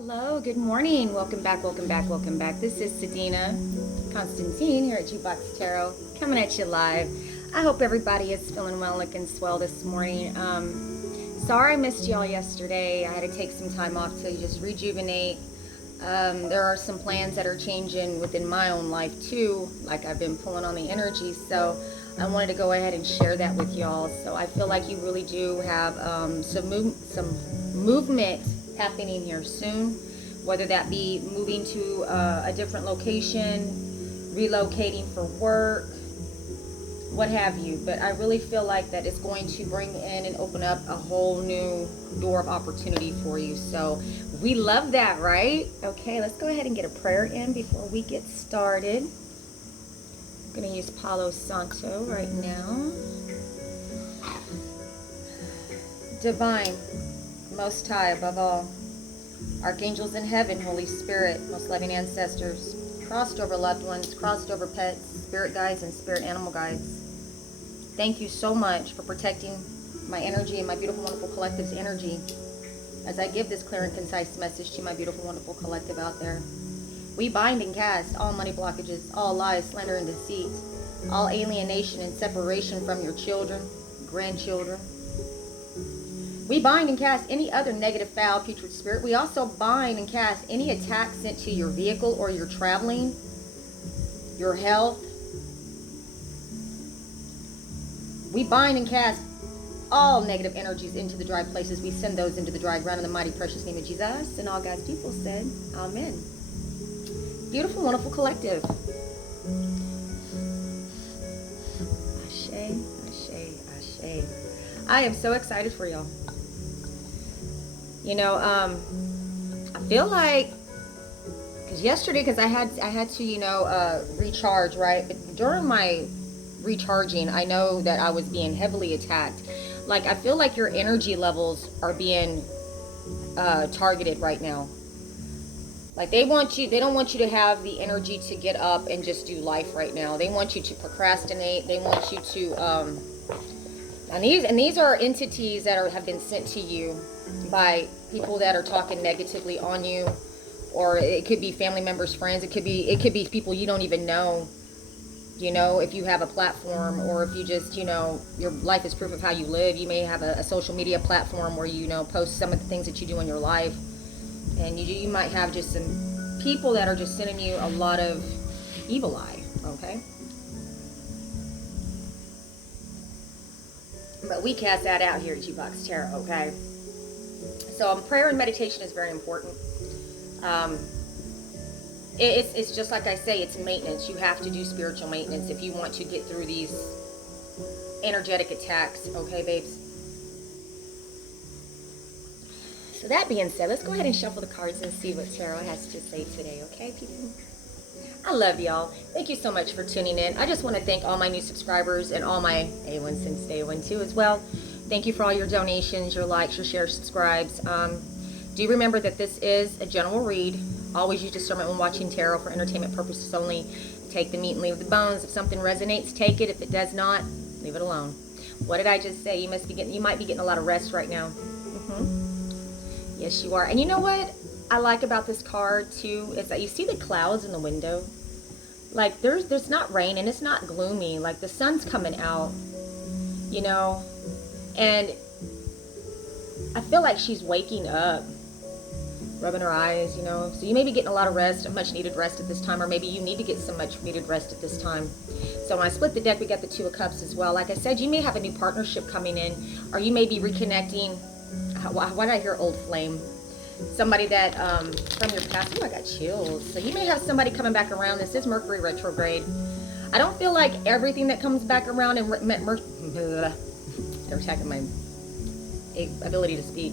Hello, good morning. Welcome back, welcome back, welcome back. This is Sadina Constantine here at Jukebox Tarot, coming at you live. I hope everybody is feeling well, looking swell this morning. Sorry I missed y'all yesterday. I had to take some time off to just rejuvenate. There are some plans that are changing within my own life too, like I've been pulling on the energy, so I wanted to go ahead and share that with y'all. So I feel like you really do have some movement happening here soon, whether that be moving to a different location, relocating for work, what have you. But I really feel like that it's going to bring in and open up a whole new door of opportunity for you. So we love that, right? Okay, let's go ahead and get a prayer in before we get started. I'm going to use Palo Santo right now. Divine, Most High, above all, archangels in heaven, Holy Spirit, most loving ancestors, crossed over loved ones, crossed over pets, spirit guides, and spirit animal guides. Thank you so much for protecting my energy and my beautiful, wonderful collective's energy as I give this clear and concise message to my beautiful, wonderful collective out there. We bind and cast all money blockages, all lies, slander, and deceit, all alienation and separation from your children, grandchildren. We bind and cast any other negative, foul, putrid spirit. We also bind and cast any attack sent to your vehicle or your traveling, your health. We bind and cast all negative energies into the dry places. We send those into the dry ground in the mighty, precious name of Jesus. And all God's people said, Amen. Beautiful, wonderful collective. Ashe, ashe, ashe. I am so excited for y'all. You know, I feel like, because yesterday, because I had to, you know, recharge, right? But during my recharging, I know that I was being heavily attacked. Like, I feel like your energy levels are being targeted right now. Like, they don't want you to have the energy to get up and just do life right now. They want you to procrastinate. They want you to, and these are entities that have been sent to you by people that are talking negatively on you, or it could be family members, friends. It could be people you don't even know. You know, if you have a platform, or if you just, you know, your life is proof of how you live. You may have a social media platform where you know, post some of the things that you do in your life, and you might have just some people that are just sending you a lot of evil eye. Okay. But we cast that out here at Jukebox Tarot, okay? So prayer and meditation is very important. It's just like I say, it's maintenance. You have to do spiritual maintenance if you want to get through these energetic attacks, okay, babes? So that being said, let's go ahead and shuffle the cards and see what Tarot has to say today, okay, people? I love y'all. Thank you so much for tuning in. I just want to thank all my new subscribers and all my A1 since day one too as well. Thank you for all your donations, your likes, your shares, subscribes. Do remember that this is a general read. Always use discernment when watching tarot for entertainment purposes only. Take the meat and leave the bones. If something resonates, take it. If it does not, leave it alone. What did I just say? You might be getting a lot of rest right now. Yes, you are. And you know what I like about this card too is that you see the clouds in the window. Like there's not rain and it's not gloomy. Like the sun's coming out, you know, and I feel like she's waking up, rubbing her eyes, you know. So you may be getting a lot of rest, a much needed rest at this time, or maybe you need to get some much needed rest at this time. So when I split the deck, we got the Two of Cups as well. Like I said, you may have a new partnership coming in, or you may be reconnecting. Why did I hear old flame? Somebody that from your past. Oh, I got chills. So you may have somebody coming back around. This is Mercury retrograde. I don't feel like everything that comes back around and they're attacking my ability to speak.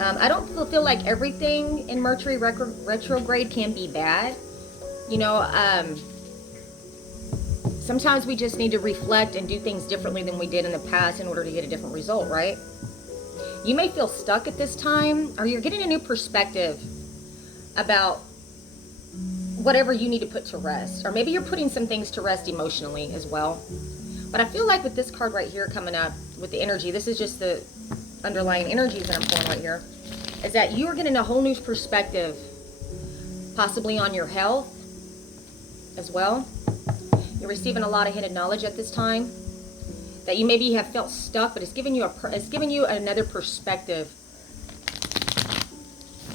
I don't feel like everything in Mercury retrograde can be bad. You know, sometimes we just need to reflect and do things differently than we did in the past in order to get a different result, right? You may feel stuck at this time, or you're getting a new perspective about whatever you need to put to rest. Or maybe you're putting some things to rest emotionally as well. But I feel like with this card right here coming up, with the energy, this is just the underlying energies that I'm pulling right here. is that you are getting a whole new perspective, possibly on your health as well. You're receiving a lot of hidden knowledge at this time that you maybe have felt stuck, but it's giving you another perspective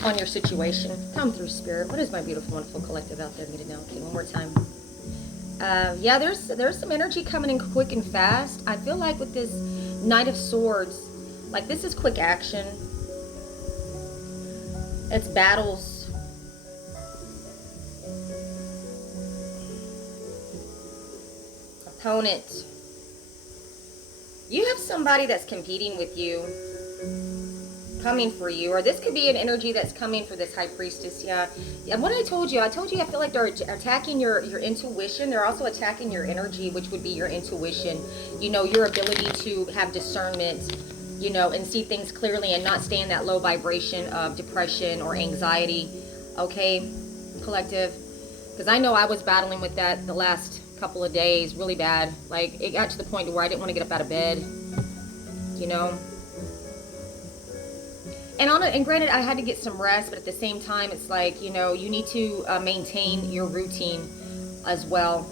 on your situation. Come through, Spirit. What is my beautiful, wonderful collective out there need to know? Okay, one more time. Yeah, there's some energy coming in quick and fast. I feel like with this Knight of Swords, like this is quick action. It's battles. Opponent. You have somebody that's competing with you, coming for you, or this could be an energy that's coming for this High Priestess. Yeah. What I told you I feel like they're attacking your intuition. They're also attacking your energy, which would be your intuition, you know, your ability to have discernment, you know, and see things clearly and not stay in that low vibration of depression or anxiety. Okay, collective, because I know I was battling with that the last couple of days really bad. Like, it got to the point where I didn't want to get up out of bed, you know. And granted, I had to get some rest, but at the same time, it's like, you know, you need to maintain your routine as well.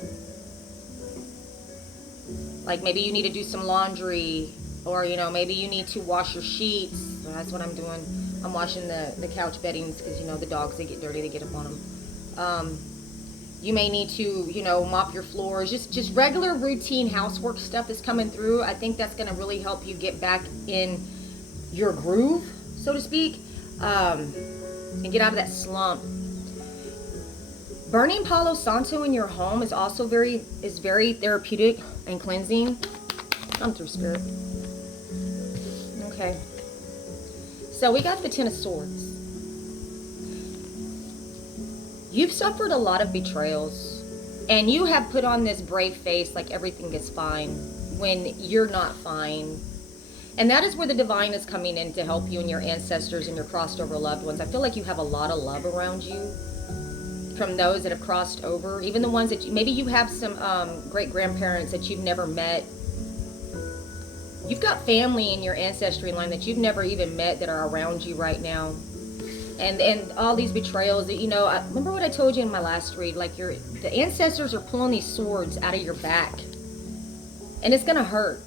Like, maybe you need to do some laundry, or, you know, maybe you need to wash your sheets. So that's what I'm doing. I'm washing the couch beddings because, you know, the dogs, they get dirty, they get up on them. You may need to, you know, mop your floors. Just regular routine housework stuff is coming through. I think that's going to really help you get back in your groove, so to speak, and get out of that slump. Burning Palo Santo in your home is also very therapeutic and cleansing. Come through, Spirit. Okay. So we got the Ten of Swords. You've suffered a lot of betrayals, and you have put on this brave face like everything is fine when you're not fine. And that is where the divine is coming in to help you and your ancestors and your crossed over loved ones. I feel like you have a lot of love around you from those that have crossed over, even the ones that maybe you have some great grandparents that you've never met. You've got family in your ancestry line that you've never even met that are around you right now. And all these betrayals that, you know, I remember what I told you in my last read, like the ancestors are pulling these swords out of your back, and it's gonna hurt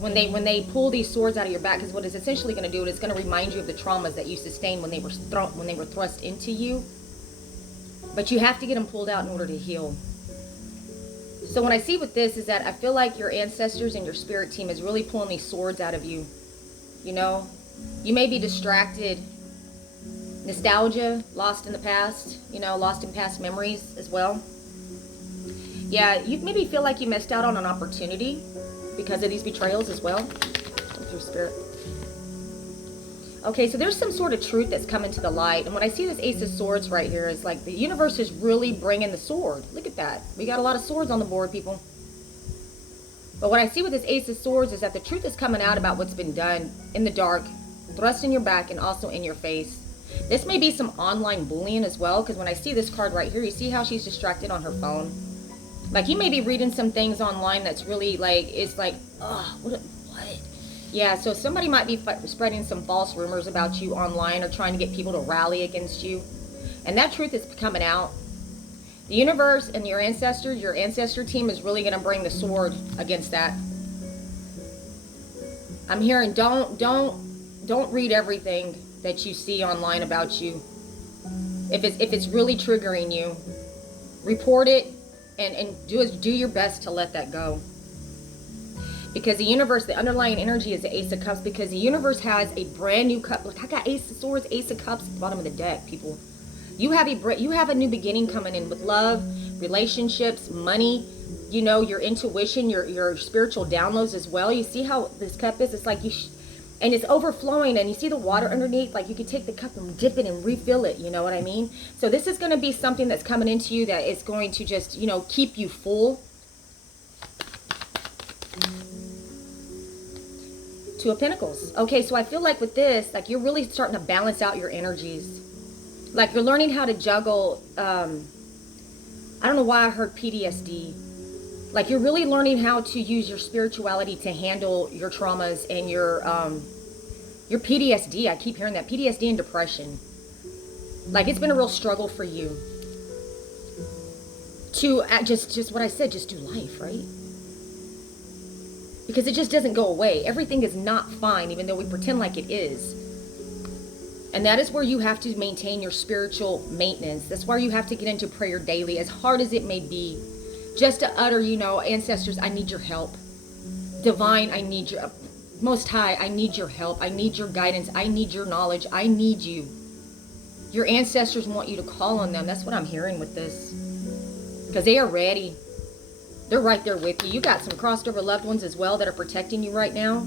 when they pull these swords out of your back, because what it's essentially going to do is going to remind you of the traumas that you sustained when they were thrust into you. But you have to get them pulled out in order to heal. So what I see with this is that I feel like your ancestors and your spirit team is really pulling these swords out of you. You know, you may be distracted, nostalgia, lost in the past, you know, lost in past memories as well. Yeah, you maybe feel like you missed out on an opportunity because of these betrayals as well. Through Spirit. Okay, so there's some sort of truth that's coming to the light. And when I see this Ace of Swords right here, it's like the universe is really bringing the sword. Look at that. We got a lot of swords on the board, people. But what I see with this Ace of Swords is that the truth is coming out about what's been done in the dark, thrust in your back, and also in your face. This may be some online bullying as well, because when I see this card right here, you see how she's distracted on her phone? Like, you may be reading some things online that's really like, it's like, oh, what? Yeah, so somebody might be spreading some false rumors about you online or trying to get people to rally against you. And that truth is coming out. The universe and your ancestor team is really going to bring the sword against that. I'm hearing don't read everything that you see online about you. If it's really triggering you, report it. And do your best to let that go. Because the universe, the underlying energy is the Ace of Cups, because the universe has a brand new cup. Look, I got Ace of Swords, Ace of Cups at the bottom of the deck, people. You have a new beginning coming in with love, relationships, money, you know, your intuition, your spiritual downloads as well. You see how this cup is? It's like and it's overflowing, and you see the water underneath, like you could take the cup and dip it and refill it, you know what I mean? So this is going to be something that's coming into you that is going to just, you know, keep you full. Two of Pentacles. Okay, so I feel like with this, like you're really starting to balance out your energies. Like you're learning how to juggle, I don't know why I heard PTSD. Like you're really learning how to use your spirituality to handle your traumas and your Your PTSD, I keep hearing that. PTSD and depression. Like, it's been a real struggle for you to just what I said, just do life, right? Because it just doesn't go away. Everything is not fine, even though we pretend like it is. And that is where you have to maintain your spiritual maintenance. That's where you have to get into prayer daily, as hard as it may be. Just to utter, you know, ancestors, I need your help. Divine, I need your, Most High, I need your help. I need your guidance. I need your knowledge. I need you. Your ancestors want you to call on them. That's what I'm hearing with this. Because they are ready. They're right there with you. You got some crossed over loved ones as well that are protecting you right now.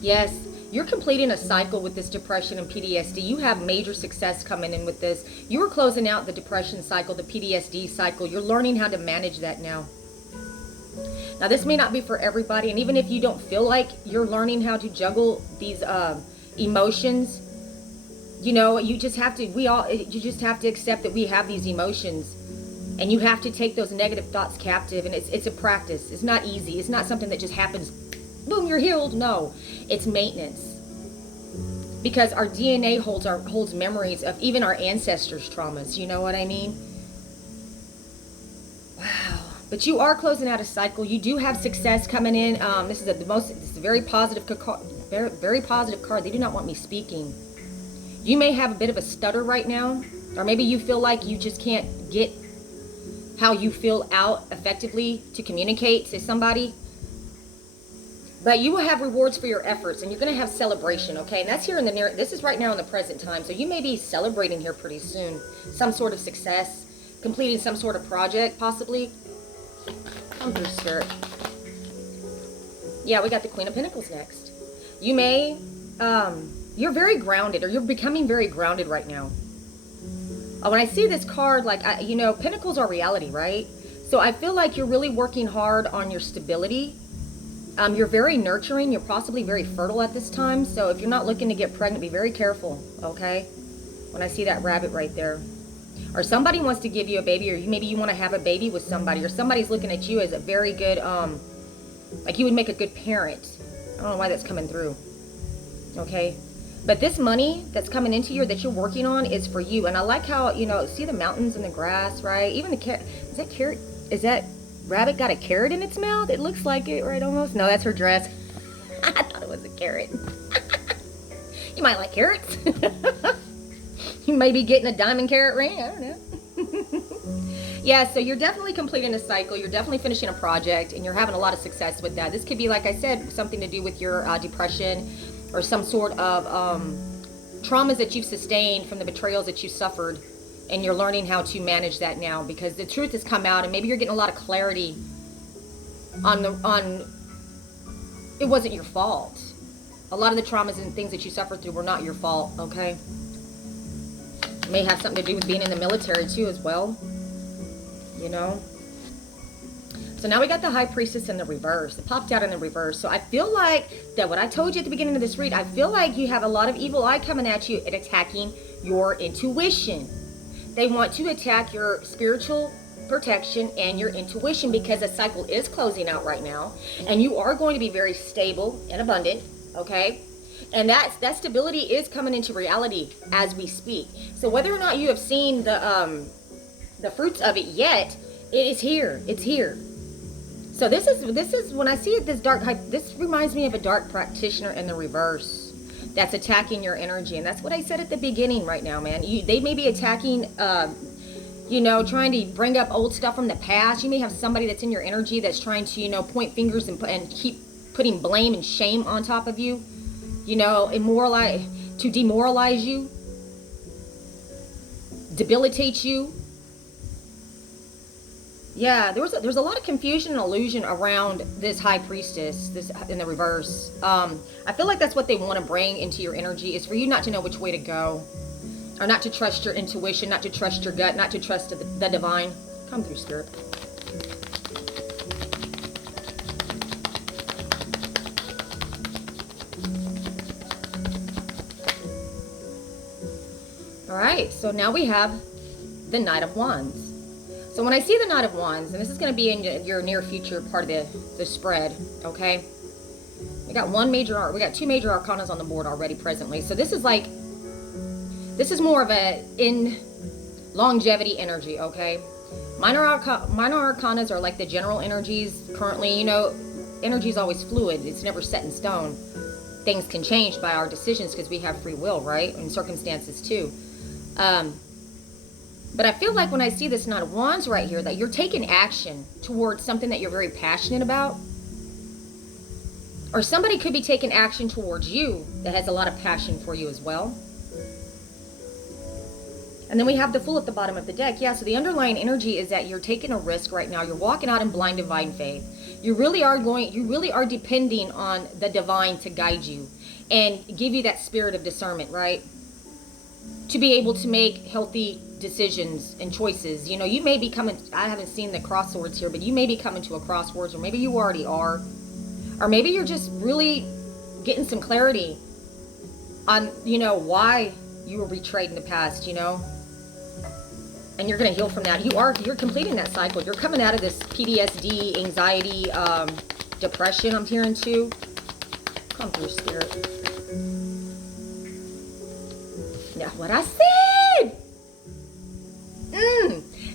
Yes, you're completing a cycle with this depression and PTSD. You have major success coming in with this. You are closing out the depression cycle, the PTSD cycle. You're learning how to manage that now. Now, this may not be for everybody, and even if you don't feel like you're learning how to juggle these emotions, you know, you just have to, you just have to accept that we have these emotions, and you have to take those negative thoughts captive, and it's a practice. It's not easy. It's not something that just happens, boom, you're healed. No, it's maintenance. Because our DNA holds memories of even our ancestors' traumas. You know what I mean? Wow. But you are closing out a cycle. You do have success coming in. This is a very positive card. Very positive card. They do not want me speaking. You may have a bit of a stutter right now, or maybe you feel like you just can't get how you feel out effectively to communicate to somebody. But you will have rewards for your efforts, and you're going to have celebration, okay? And that's here in the near, this is right now in the present time. So you may be celebrating here pretty soon. Some sort of success, completing some sort of project, possibly. Come through, Spirit. Yeah, we got the Queen of Pentacles next. You may, you're very grounded, or you're becoming very grounded right now. When I see this card, like, you know, Pentacles are reality, right? So I feel like you're really working hard on your stability. You're very nurturing. You're possibly very fertile at this time. So if you're not looking to get pregnant, be very careful, okay? When I see that rabbit right there. Or somebody wants to give you a baby, or maybe you want to have a baby with somebody, or somebody's looking at you as a very good, like you would make a good parent. I don't know why that's coming through, okay? But this money that's coming into you, that you're working on, is for you. And I like how, you know, see the mountains and the grass, right? Even the carrot, is that rabbit got a carrot in its mouth? It looks like it, right, almost? No, that's her dress. I thought it was a carrot. You might like carrots. You may be getting a diamond carrot ring. I don't know. Yeah, so you're definitely completing a cycle. You're definitely finishing a project, and you're having a lot of success with that. This could be, like I said, something to do with your depression, or some sort of traumas that you've sustained from the betrayals that you suffered. And you're learning how to manage that now, because the truth has come out, and maybe you're getting a lot of clarity on it wasn't your fault. A lot of the traumas and things that you suffered through were not your fault, okay? It may have something to do with being in the military too as well, you know? So now we got the High Priestess in the reverse. It popped out in the reverse. So I feel like that what I told you at the beginning of this read, I feel like you have a lot of evil eye coming at you and attacking your intuition. They want to attack your spiritual protection and your intuition, because the cycle is closing out right now, and you are going to be very stable and abundant, okay? And that stability is coming into reality as we speak. So whether or not you have seen the fruits of it yet, it is here. It's here. So this is when I see it, this reminds me of a dark practitioner in the reverse. That's attacking your energy. And that's what I said at the beginning right now, man. They may be attacking, you know, trying to bring up old stuff from the past. You may have somebody that's in your energy that's trying to, you know, point fingers and keep putting blame and shame on top of you. You know, to demoralize you, debilitate you. Yeah, there's a lot of confusion and illusion around this High Priestess, this in the reverse. I feel like that's what they want to bring into your energy, is for you not to know which way to go, or not to trust your intuition, not to trust your gut, not to trust the divine. Come through, Spirit. All right, so now we have the Knight of Wands. So when I see the Knight of Wands, and this is going to be in your near future part of the spread, okay? We got we got two major arcanas on the board already presently. So this is like, this is more of a longevity energy, okay? Minor arcanas are like the general energies currently. You know, energy is always fluid. It's never set in stone. Things can change by our decisions because we have free will, right? And circumstances too. But I feel like when I see this Knight of Wands right here, that you're taking action towards something that you're very passionate about. Or somebody could be taking action towards you that has a lot of passion for you as well. And then we have the Fool at the bottom of the deck. Yeah, so the underlying energy is that you're taking a risk right now. You're walking out in blind divine faith. You really are depending on the divine to guide you and give you that spirit of discernment, right? To be able to make healthy decisions and choices. You know, you may be coming, I haven't seen the cross swords here, but you may be coming to a crossroads, or maybe you already are. Or maybe you're just really getting some clarity on, you know, why you were betrayed in the past, you know? And you're going to heal from that. You're completing that cycle. You're coming out of this PTSD, anxiety, depression, I'm hearing too. Come through, Spirit. Now, what I said!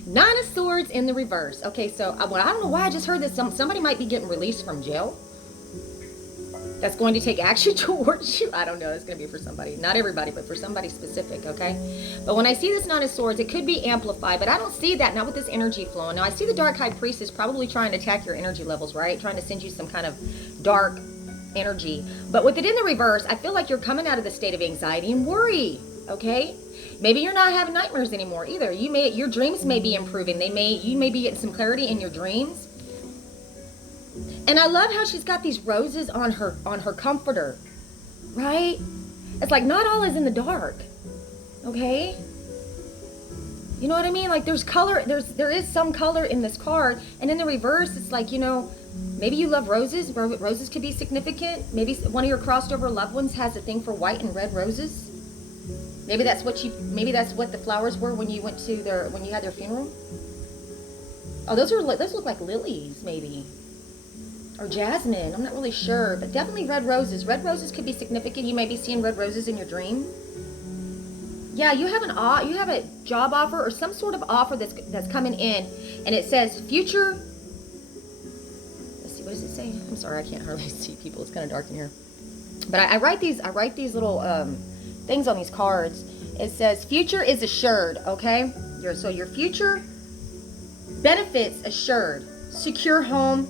Nine of Swords in the reverse. Okay, so I don't know why I just heard this. Somebody might be getting released from jail. That's going to take action towards you. I don't know. It's going to be for somebody. Not everybody, but for somebody specific, okay? But when I see this Nine of Swords, it could be amplified, but I don't see that, not with this energy flowing. Now, I see the Dark High Priestess probably trying to attack your energy levels, right? Trying to send you some kind of dark energy. But with it in the reverse, I feel like you're coming out of the state of anxiety and worry, okay? Maybe you're not having nightmares anymore either. Your dreams may be improving. You may be getting some clarity in your dreams. And I love how she's got these roses on her comforter, right? It's like not all is in the dark, okay? You know what I mean? Like there's color, there is some color in this card, and in the reverse, it's like, you know, maybe you love roses. Roses could be significant. Maybe one of your crossed over loved ones has a thing for white and red roses. Maybe that's what the flowers were when you went to when you had their funeral. Oh, those look like lilies, maybe. Or jasmine, I'm not really sure, but definitely red roses. Red roses could be significant. You may be seeing red roses in your dream. Yeah, you have a job offer or some sort of offer that's coming in, and it says future. Let's see, what does it say? I'm sorry, I can't hardly see people. It's kind of dark in here. But I write these little things on these cards. It says future is assured. Okay, so your future benefits assured. Secure home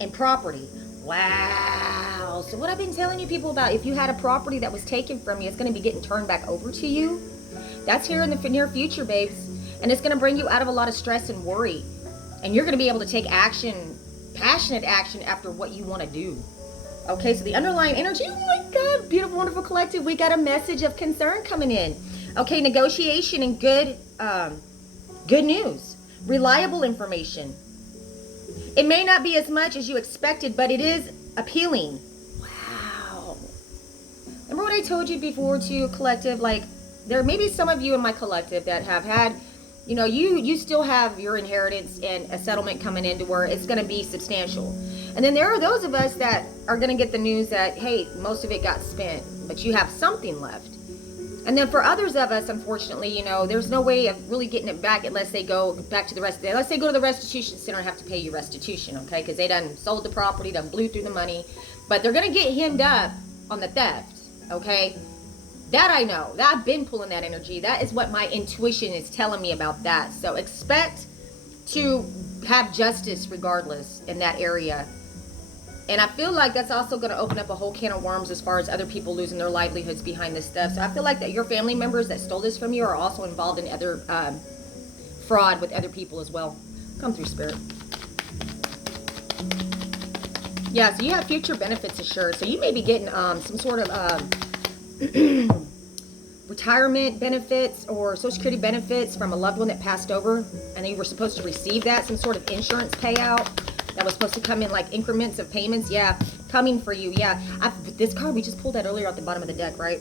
and property. Wow. So what I've been telling you people about, if you had a property that was taken from you, it's going to be getting turned back over to you. That's here in the near future, babes. And it's going to bring you out of a lot of stress and worry. And you're going to be able to take action, passionate action after what you want to do. Okay, so the underlying energy, oh my God, beautiful, wonderful collective. We got a message of concern coming in. Okay, negotiation and good news. Reliable information. It may not be as much as you expected, but it is appealing. Wow. Remember what I told you before to collective? Like, there may be some of you in my collective that have had, you know, you still have your inheritance and a settlement coming into where it's going to be substantial. And then there are those of us that are going to get the news that, hey, most of it got spent, but you have something left. And then for others of us, unfortunately, you know, there's no way of really getting it back unless they go back to unless they go to the restitution center and have to pay you restitution, okay? Because they done sold the property, done blew through the money. But they're going to get hemmed up on the theft, okay? That I know. I've been pulling that energy. That is what my intuition is telling me about that. So expect to have justice regardless in that area. And I feel like that's also going to open up a whole can of worms as far as other people losing their livelihoods behind this stuff. So I feel like that your family members that stole this from you are also involved in other fraud with other people as well. Come through, Spirit. Yeah, so you have future benefits assured. So you may be getting some sort of retirement benefits or Social Security benefits from a loved one that passed over, and you were supposed to receive that, some sort of insurance payout that was supposed to come in like increments of payments. Yeah, coming for you. Yeah, this card, we just pulled that earlier at the bottom of the deck, right?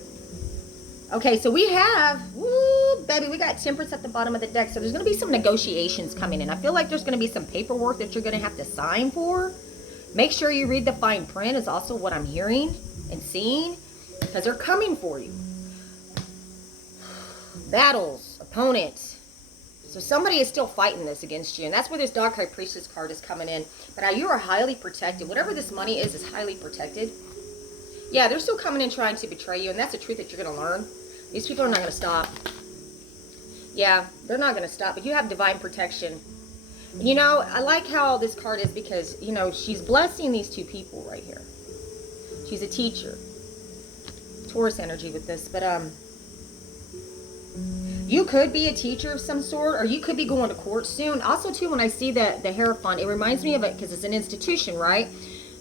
Okay, so we have, woo, baby, we got Temperance at the bottom of the deck. So there's going to be some negotiations coming in. I feel like there's going to be some paperwork that you're going to have to sign for. Make sure you read the fine print is also what I'm hearing and seeing, because they're coming for you. Battles, opponents. So somebody is still fighting this against you, and that's where this Dark High Priestess card is coming in. But you are highly protected. Whatever this money is highly protected. Yeah, they're still coming in trying to betray you, and that's a truth that you're going to learn. These people are not going to stop. Yeah, they're not going to stop, but you have divine protection. You know, I like how this card is because, you know, she's blessing these two people right here. She's a teacher. Taurus energy with this, but you could be a teacher of some sort, or you could be going to court soon. Also, too, when I see the Hierophant, it reminds me of it because it's an institution, right?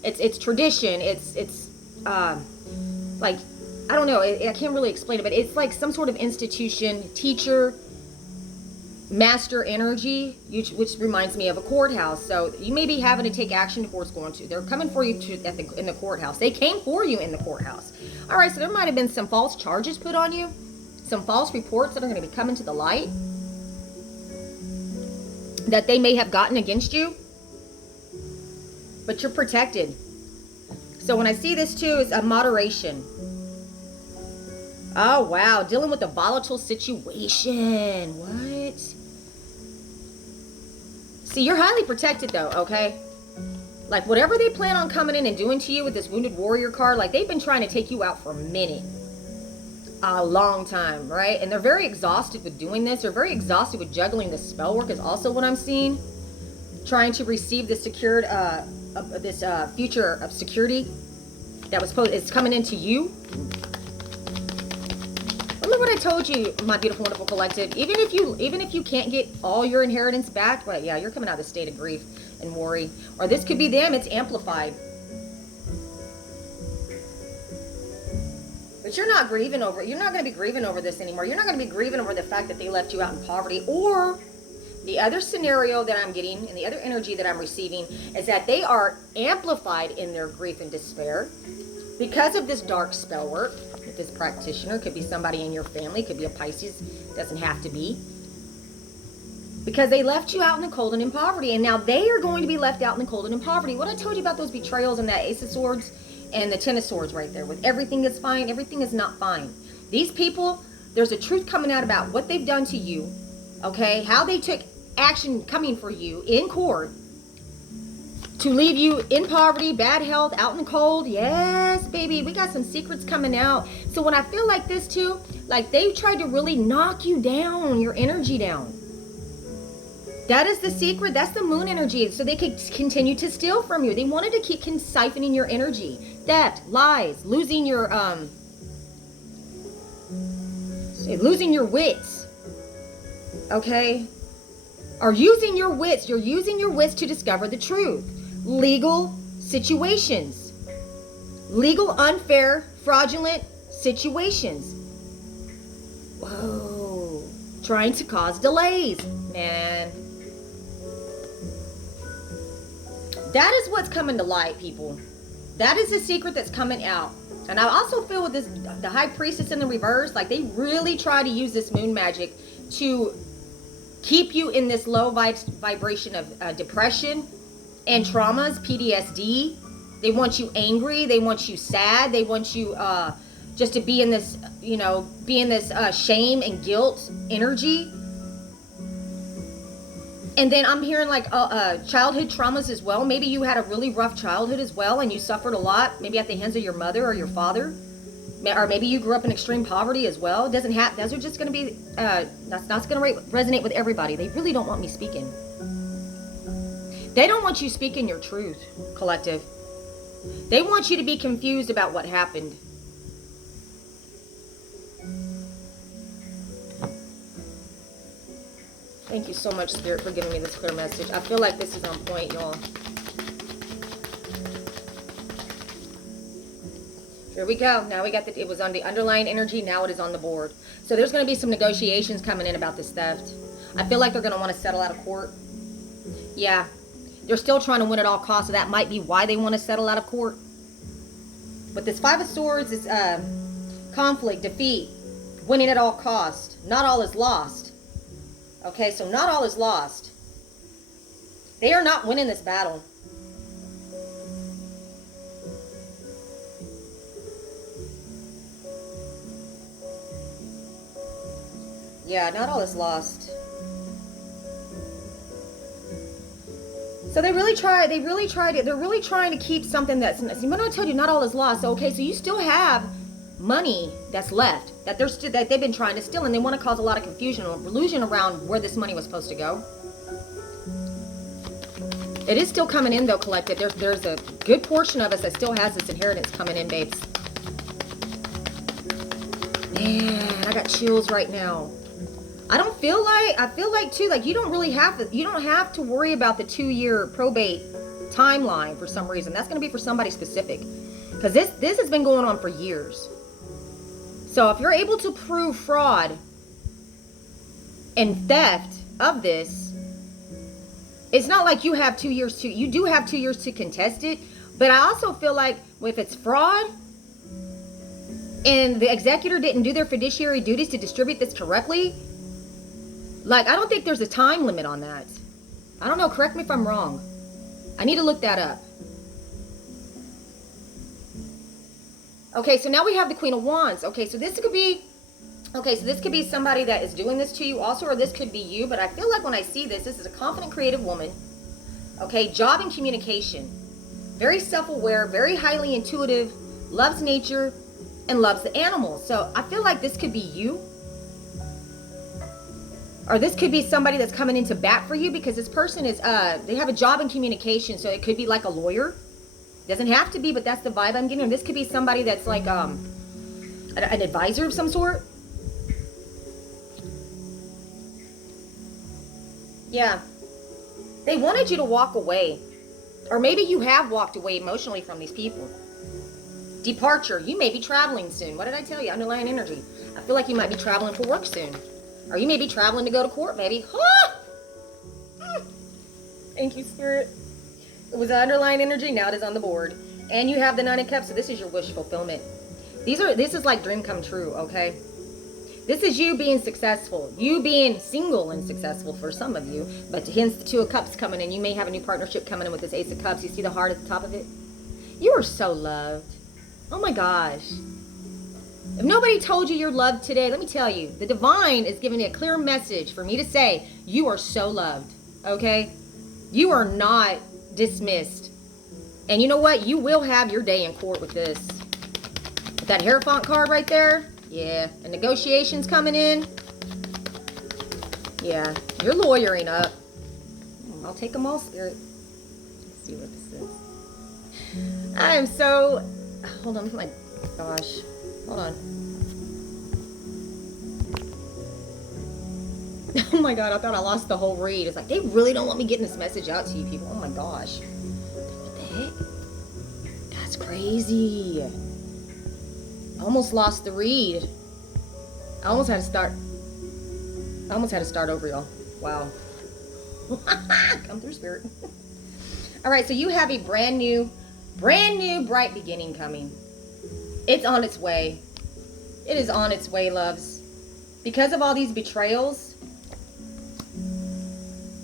It's tradition. It's like, I don't know. I can't really explain it, but it's like some sort of institution, teacher, master energy, which reminds me of a courthouse. So you may be having to take action towards going to. They're coming for you in the courthouse. They came for you in the courthouse. All right, so there might have been some false charges put on you, some false reports that are going to be coming to the light that they may have gotten against you, but you're protected. So when I see this too, it's a moderation. Oh wow, dealing with a volatile situation. What? See, you're highly protected though, okay? Like whatever they plan on coming in and doing to you with this Wounded Warrior card, like they've been trying to take you out for a minute. A long time, right? And they're very exhausted with doing this. They're very exhausted with juggling the spell work is also what I'm seeing. Trying to receive the secured, future of security that was supposed, it's coming into you. Remember what I told you, my beautiful, wonderful collective. Even if you can't get all your inheritance back, but yeah, you're coming out of the state of grief and worry. Or this could be them, it's amplified. But you're not grieving over it. You're not going to be grieving over this anymore. You're not going to be grieving over the fact that they left you out in poverty. Or the other scenario that I'm getting and the other energy that I'm receiving is that they are amplified in their grief and despair because of this dark spell work. With this practitioner, could be somebody in your family, could be a Pisces, doesn't have to be. Because they left you out in the cold and in poverty, and now they are going to be left out in the cold and in poverty. What I told you about those betrayals and that Ace of Swords and the Ten of Swords right there, with everything is fine, everything is not fine. These people, there's a truth coming out about what they've done to you, okay? How they took action coming for you in court to leave you in poverty, bad health, out in the cold. Yes, baby, we got some secrets coming out. So when I feel like this too, like they tried to really knock you down, your energy down. That is the secret. That's the moon energy. So they could continue to steal from you. They wanted to keep siphoning your energy. Theft, lies, losing your wits. Okay? Or using your wits. You're using your wits to discover the truth. Legal situations. Legal, unfair, fraudulent situations. Whoa. Trying to cause delays. Man. That is what's coming to light, people. That is the secret that's coming out. And I also feel with this, the High Priestess in the reverse, like they really try to use this moon magic to keep you in this low vibration of depression and traumas, PTSD. They want you angry. They want you sad. They want you just to be in this, shame and guilt energy. And then I'm hearing like childhood traumas as well. Maybe you had a really rough childhood as well and you suffered a lot, maybe at the hands of your mother or your father. Or maybe you grew up in extreme poverty as well. It doesn't have, those are just going to be, that's not going to resonate with everybody. They really don't want me speaking. They don't want you speaking your truth, collective. They want you to be confused about what happened. Thank you so much, Spirit, for giving me this clear message. I feel like this is on point, y'all. Here we go. Now we got it was on the underlying energy. Now it is on the board. So there's going to be some negotiations coming in about this theft. I feel like they're going to want to settle out of court. Yeah. They're still trying to win at all costs. So that might be why they want to settle out of court. But this Five of Swords is conflict, defeat, winning at all costs. Not all is lost. Okay, so not all is lost. They are not winning this battle. Yeah, not all is lost. So they're really trying to keep something that's, when I told you not all is lost, okay, so you still have money that's left that they've been trying to steal, and they want to cause a lot of confusion or illusion around where this money was supposed to go. It is still coming in though, collective. There's a good portion of us that still has this inheritance coming in, babes. Man, I got chills right now. I feel like too, like you don't have to worry about the 2-year probate timeline for some reason. That's going to be for somebody specific, because this has been going on for years. So if you're able to prove fraud and theft of this, it's not like you have 2 years to, you do have 2 years to contest it. But I also feel like if it's fraud and the executor didn't do their fiduciary duties to distribute this correctly, like, I don't think there's a time limit on that. I don't know. Correct me if I'm wrong. I need to look that up. Okay, so now we have the Queen of Wands. Okay, so this could be somebody that is doing this to you also, or this could be you. But I feel like when I see this is a confident, creative woman. Okay, job and communication. Very self-aware, very highly intuitive, loves nature, and loves the animals. So I feel like this could be you. Or this could be somebody that's coming in to bat for you, because this person is, they have a job in communication. So it could be like a lawyer. Doesn't have to be, but that's the vibe I'm getting. Or this could be somebody that's like an advisor of some sort. Yeah. They wanted you to walk away. Or maybe you have walked away emotionally from these people. Departure. You may be traveling soon. What did I tell you? Underlying energy. I feel like you might be traveling for work soon. Or you may be traveling to go to court, maybe. Thank you, Spirit. It was underlying energy. Now it is on the board. And you have the 9 of Cups, so this is your wish fulfillment. This is like dream come true, okay? This is you being successful. You being single and successful for some of you. But hence the 2 of Cups coming in. You may have a new partnership coming in with this Ace of Cups. You see the heart at the top of it? You are so loved. Oh my gosh. If nobody told you you're loved today, let me tell you, the divine is giving me a clear message for me to say, you are so loved, okay? You are not dismissed. And you know what? You will have your day in court with this. With that Hierophant card right there, yeah. And negotiations coming in. Yeah, you're lawyering up. I'll take them all, Spirit. Let's see what this is. I am so... Hold on, my gosh. Hold on. Oh my God, I thought I lost the whole read. It's like, they really don't want me getting this message out to you people. Oh my gosh. What the heck? That's crazy. I almost lost the read. I almost had to start over, y'all. Wow. Come through, Spirit. All right, so you have a brand new bright beginning coming. It's on its way. It is on its way, loves. Because of all these betrayals,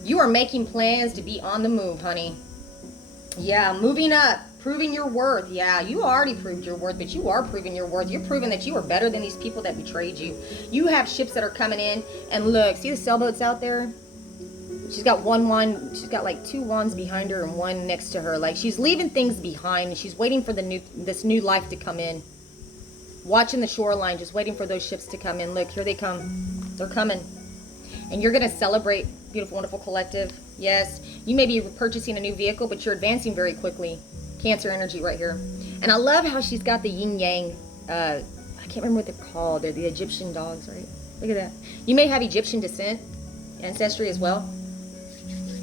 you are making plans to be on the move, honey. Yeah, moving up, proving your worth. Yeah, you already proved your worth, but you are proving your worth. You're proving that you are better than these people that betrayed you. You have ships that are coming in, and look, see the sailboats out there? She's got one wand. She's got like 2 wands behind her and one next to her. Like, she's leaving things behind. She's waiting for this new life to come in. Watching the shoreline, just waiting for those ships to come in. Look, here they come. They're coming. And you're going to celebrate, beautiful, wonderful collective. Yes, you may be purchasing a new vehicle, but you're advancing very quickly. Cancer energy right here. And I love how she's got the yin-yang. I can't remember what they're called. They're the Egyptian dogs, right? Look at that. You may have Egyptian descent, ancestry as well.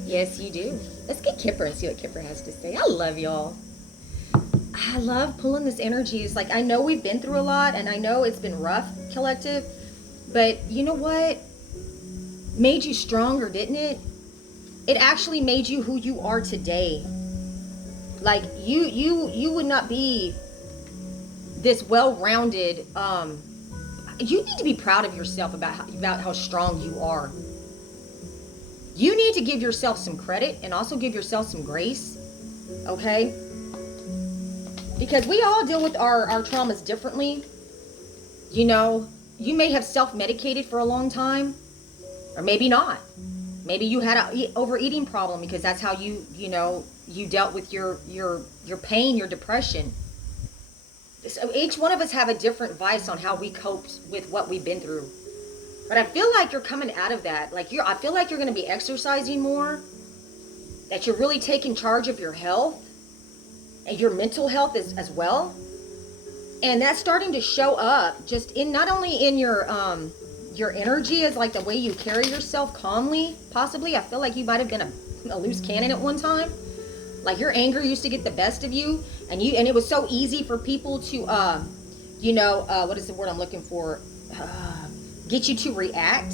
Yes, you do. Let's get Kipper and see what Kipper has to say. I love y'all. I love pulling this energy. It's like, I know we've been through a lot, and I know it's been rough, collective, but you know what? Made you stronger, didn't it? It actually made you who you are today. Like, you would not be this well-rounded. You need to be proud of yourself about how strong you are. You need to give yourself some credit and also give yourself some grace, okay? Because we all deal with our traumas differently, you know. you may have self-medicated for a long time, or maybe not. Maybe you had a overeating problem because that's how you dealt with your pain, your depression. So each one of us have a different vice on how we coped with what we've been through. But I feel like you're coming out of that. I feel like you're going to be exercising more, that you're really taking charge of your health and your mental health as well. And that's starting to show up just in, not only in your energy, as like the way you carry yourself calmly, possibly. I feel like you might have been a loose cannon at one time. Like your anger used to get the best of you, and it was so easy for people to, what is the word I'm looking for? Get you to react,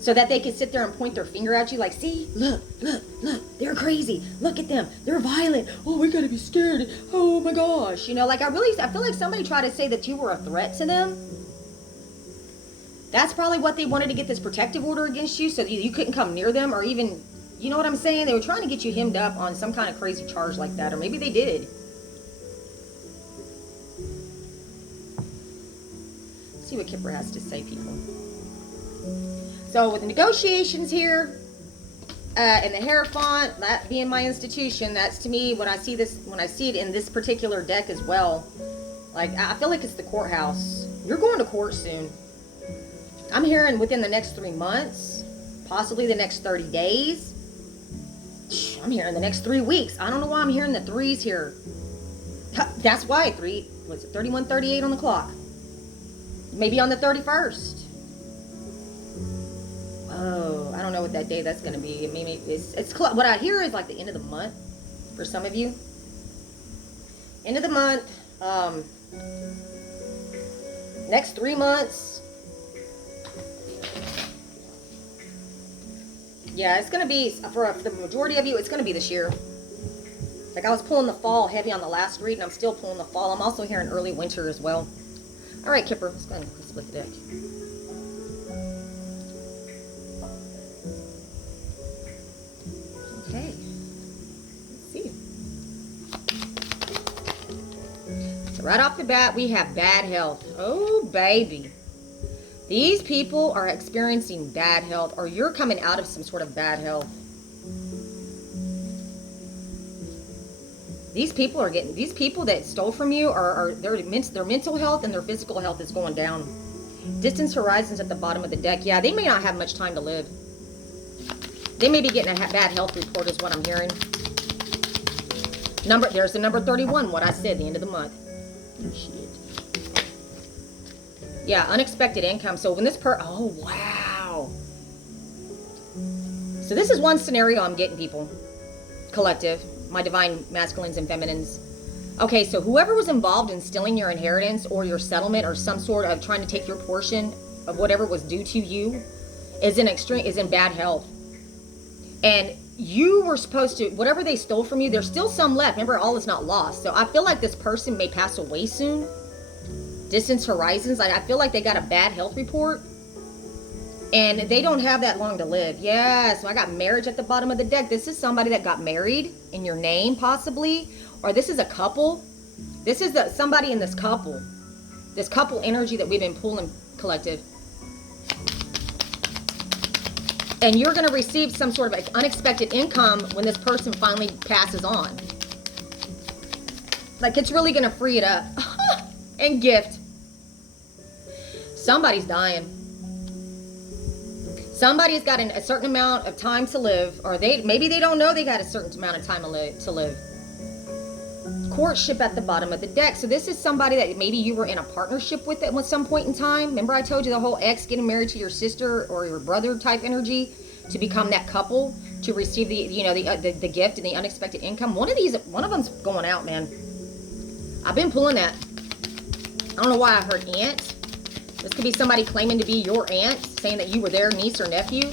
so that they could sit there and point their finger at you like, see, look, they're crazy. Look at them. They're violent. Oh, we gotta be scared. Oh my gosh. I feel like somebody tried to say that you were a threat to them. That's probably what they wanted, to get this protective order against you, so you couldn't come near them, or even, you know what I'm saying? They were trying to get you hemmed up on some kind of crazy charge like that, or maybe they did. Let's see what Kipper has to say, people. So with the negotiations here, and the Hierophant, that being my institution, that's to me, when I see it in this particular deck as well, like, I feel like it's the courthouse. You're going to court soon. I'm hearing within the next 3 months, possibly the next 30 days. I'm hearing the next 3 weeks. I don't know why I'm hearing the threes here. That's why 31:38 on the clock. Maybe on the 31st. Oh, I don't know what that day that's going to be. Maybe it's what I hear is like the end of the month for some of you. End of the month. Next 3 months. Yeah, it's going to be, for the majority of you, it's going to be this year. Like, I was pulling the fall heavy on the last read, and I'm still pulling the fall. I'm also hearing early winter as well. All right, Kipper, let's go ahead and split the deck. Okay. Let's see. So right off the bat, we have bad health. Oh, baby. These people are experiencing bad health, or you're coming out of some sort of bad health. These people that stole from you their mental health and their physical health is going down. Distance horizons at the bottom of the deck. Yeah, they may not have much time to live. They may be getting a bad health report is what I'm hearing. There's the number 31, what I said, the end of the month. Oh, shit. Yeah, unexpected income. So when oh, wow. So this is one scenario I'm getting, people. Collective. My divine masculines and feminines. Okay, so whoever was involved in stealing your inheritance or your settlement or some sort of trying to take your portion of whatever was due to you is in bad health. And you were supposed to, whatever they stole from you, there's still some left. Remember, all is not lost. So I feel like this person may pass away soon. Distance horizons, I feel like they got a bad health report and they don't have that long to live. Yeah, so I got marriage at the bottom of the deck. This is somebody that got married in your name, possibly, or this is a couple. This is somebody in this couple energy that we've been pulling, collective. And you're going to receive some sort of unexpected income when this person finally passes on. Like, it's really going to free it up. And gift. Somebody's dying. Somebody's got a certain amount of time to live, or maybe they don't know they got a certain amount of time to live. Courtship at the bottom of the deck. So this is somebody that maybe you were in a partnership with at some point in time. Remember I told you the whole ex getting married to your sister or your brother type energy to become that couple, to receive the gift and the unexpected income. One of them's going out, man. I've been pulling that. I don't know why I heard aunt. This could be somebody claiming to be your aunt, saying that you were their niece or nephew.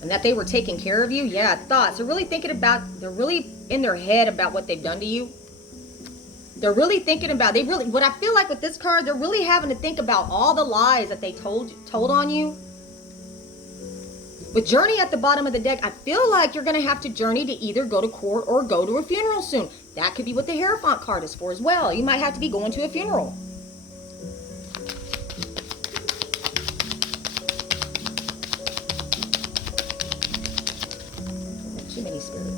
And that they were taking care of you. Yeah, thoughts. They're really they're really in their head about what they've done to you. They're really thinking about, what I feel like with this card, they're really having to think about all the lies that they told on you. With Journey at the bottom of the deck, I feel like you're going to have to journey to either go to court or go to a funeral soon. That could be what the Hierophant card is for as well. You might have to be going to a funeral. Spirit.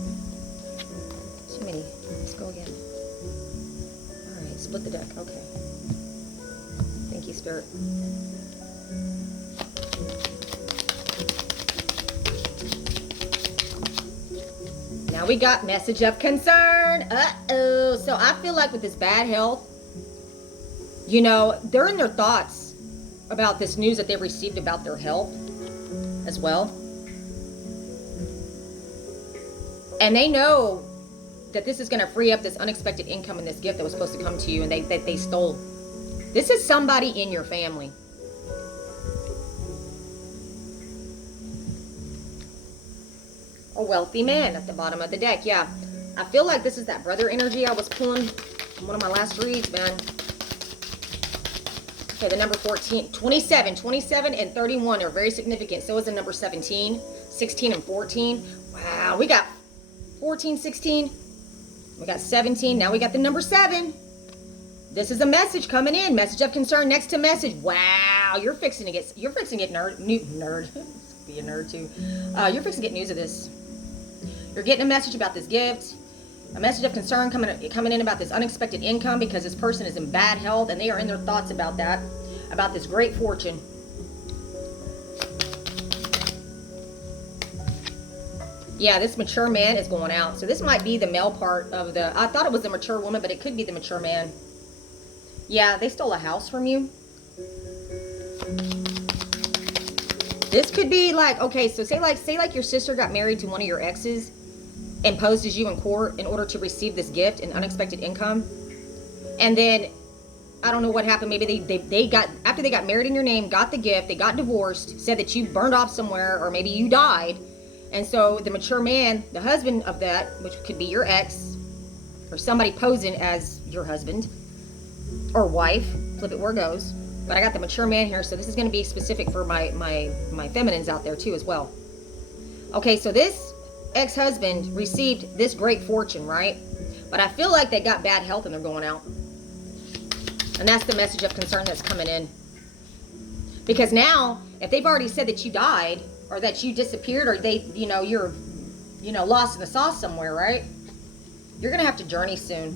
Too many. Let's go again. All right, split the deck. Okay. Thank you, Spirit. Now we got message of concern. Uh-oh. So I feel like with this bad health, you know, they're in their thoughts about this news that they've received about their health as well. And they know that this is going to free up this unexpected income and this gift that was supposed to come to you and they stole. This is somebody in your family. A wealthy man at the bottom of the deck. Yeah. I feel like this is that brother energy I was pulling in one of my last reads, man. Okay, the number 14, 27. 27 and 31 are very significant. So is the number 17, 16 and 14. Wow, we got 14, 16. We got 17. Now we got the number 7. This is a message coming in. Message of concern next to message. Wow, you're fixing to get nerd. Be a nerd too. You're fixing to get news of this. You're getting a message about this gift. A message of concern coming in about this unexpected income because this person is in bad health and they are in their thoughts about that, about this great fortune. Yeah, this mature man is going out. So this might be the male part of the... I thought it was the mature woman, but it could be the mature man. Yeah, they stole a house from you. This could be like... Okay, so say like your sister got married to one of your exes and posed as you in court in order to receive this gift and unexpected income. And then, I don't know what happened. Maybe they got... After they got married in your name, got the gift, they got divorced, said that you burned off somewhere, or maybe you died. And so the mature man, the husband of that, which could be your ex, or somebody posing as your husband, or wife, flip it where it goes. But I got the mature man here, so this is going to be specific for my feminines out there too as well. Okay, so this ex-husband received this great fortune, right? But I feel like they got bad health and they're going out. And that's the message of concern that's coming in. Because now, if they've already said that you died, or that you disappeared, or they, you're, lost in the sauce somewhere, right? You're going to have to journey soon.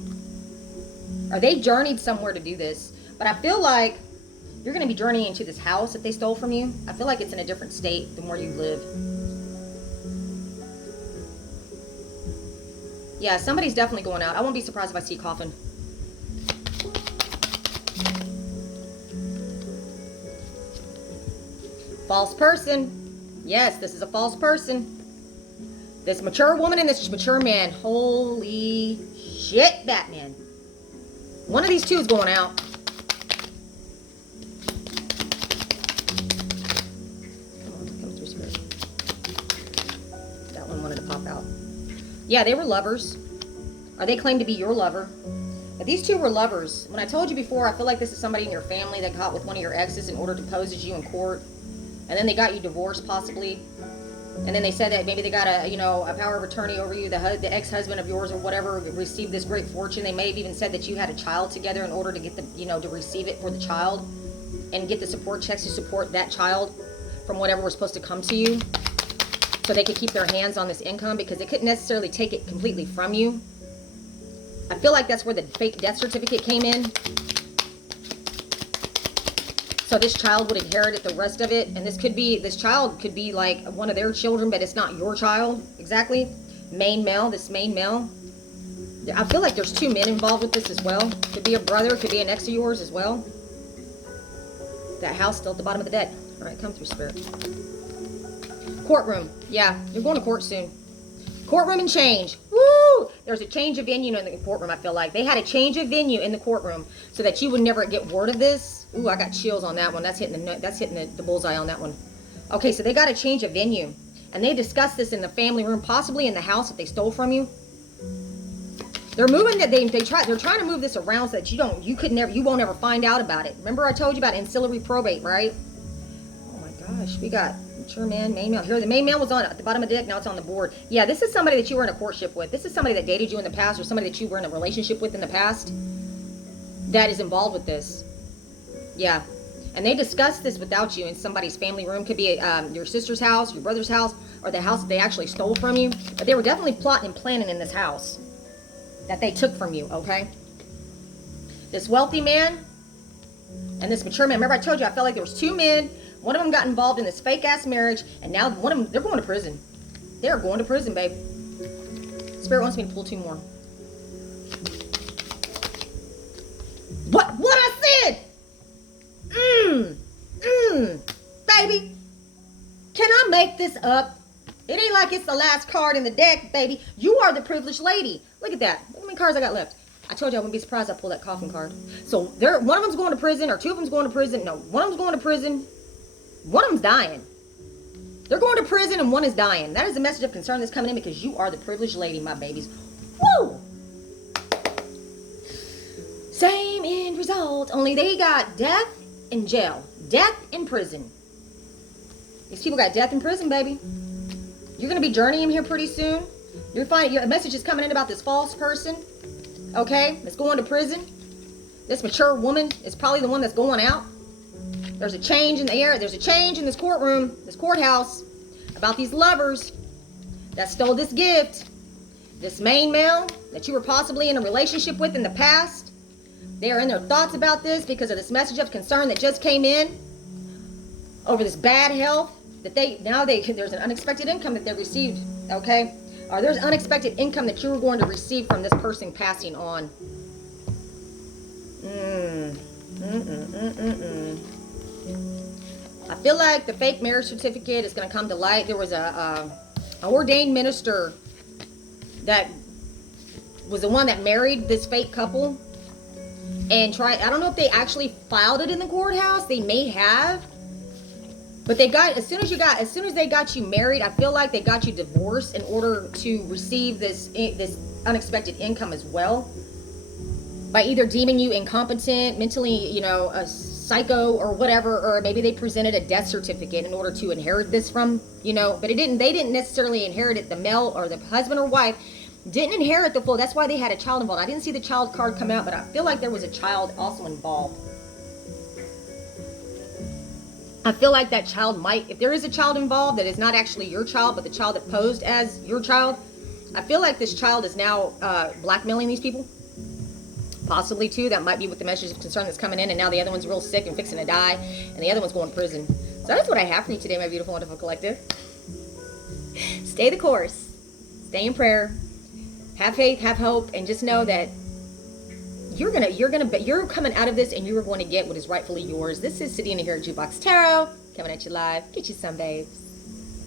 Or they journeyed somewhere to do this. But I feel like you're going to be journeying to this house that they stole from you. I feel like it's in a different state than where you live. Yeah, somebody's definitely going out. I won't be surprised if I see a coffin. False person. Yes, this is a false person. This mature woman and this mature man. Holy shit, Batman. One of these two is going out. Come through, Spirit. That one wanted to pop out. Yeah, they were lovers. Or they claim to be your lover. But these two were lovers. When I told you before, I feel like this is somebody in your family that got with one of your exes in order to pose as you in court. And then they got you divorced, possibly. And then they said that maybe they got a power of attorney over you. The ex-husband of yours or whatever received this great fortune. They may have even said that you had a child together in order to get the, to receive it for the child. And get the support checks to support that child from whatever was supposed to come to you. So they could keep their hands on this income because they couldn't necessarily take it completely from you. I feel like that's where the fake death certificate came in. So this child would inherit the rest of it. And this child could be like one of their children, but it's not your child. Exactly. Main male, this main male. I feel like there's two men involved with this as well. Could be a brother, could be an ex of yours as well. That house still at the bottom of the deck. All right, come through, Spirit. Courtroom. Yeah, you're going to court soon. Courtroom and change. Woo! There's a change of venue in the courtroom, I feel like. They had a change of venue in the courtroom so that you would never get word of this. Ooh, I got chills on that one. That's hitting the bullseye on that one. Okay, so they got a change of venue. And they discussed this in the family room, possibly in the house that they stole from you. They're moving that they're trying to move this around so that you won't ever find out about it. Remember I told you about ancillary probate, right? Oh my gosh, we got mature man, main male. Here, the main male was on at the bottom of the deck, now it's on the board. Yeah, this is somebody that you were in a courtship with. This is somebody that dated you in the past, or somebody that you were in a relationship with in the past that is involved with this. Yeah. And they discussed this without you in somebody's family room. Could be your sister's house, your brother's house, or the house that they actually stole from you. But they were definitely plotting and planning in this house that they took from you, okay? This wealthy man and this mature man. Remember I told you I felt like there was two men. One of them got involved in this fake-ass marriage, and now one of them, they're going to prison. They're going to prison, babe. Spirit wants me to pull two more. What I said? Baby, can I make this up? It ain't like it's the last card in the deck, baby. You are the privileged lady. Look at that. Look how many cards I got left. I told you I wouldn't be surprised if I pull that coffin card. So one of them's going to prison, or two of them's going to prison. No, one of them's going to prison. One of them's dying. They're going to prison and one is dying. That is a message of concern that's coming in because you are the privileged lady, my babies. Woo! Same end result, only they got death in jail. Death in prison. These people got death in prison, baby. You're going to be journeying here pretty soon. You're finding your message is coming in about this false person, okay, that's going to prison. This mature woman is probably the one that's going out. There's a change in the air. There's a change in this courtroom, this courthouse, about these lovers that stole this gift. This main male that you were possibly in a relationship with in the past. They are in their thoughts about this because of this message of concern that just came in over this bad health that there's an unexpected income that they received, okay? Or there's unexpected income that you were going to receive from this person passing on. I feel like the fake marriage certificate is going to come to light. There was an ordained minister that was the one that married this fake couple and I don't know if they actually filed it in the courthouse. They may have. But they got, as soon as they got you married, I feel like they got you divorced in order to receive this unexpected income as well. By either deeming you incompetent, mentally, a psycho or whatever, or maybe they presented a death certificate in order to inherit this from, but they didn't necessarily inherit it. The male or the husband or wife didn't inherit the full. That's why they had a child involved. I didn't see the child card come out, but I feel like there was a child also involved. I feel like that child might, if there is a child involved that is not actually your child, but the child that posed as your child, I feel like this child is now blackmailing these people. Possibly too. That might be with the message of concern that's coming in, and now the other one's real sick and fixing to die, and the other one's going to prison. So that's what I have for you today, my beautiful, wonderful collective. Stay the course. Stay in prayer. Have faith, have hope, and just know that you're coming out of this and you're going to get what is rightfully yours. This is Sadina here at Jukebox Tarot, coming at you live. Get you some, babes.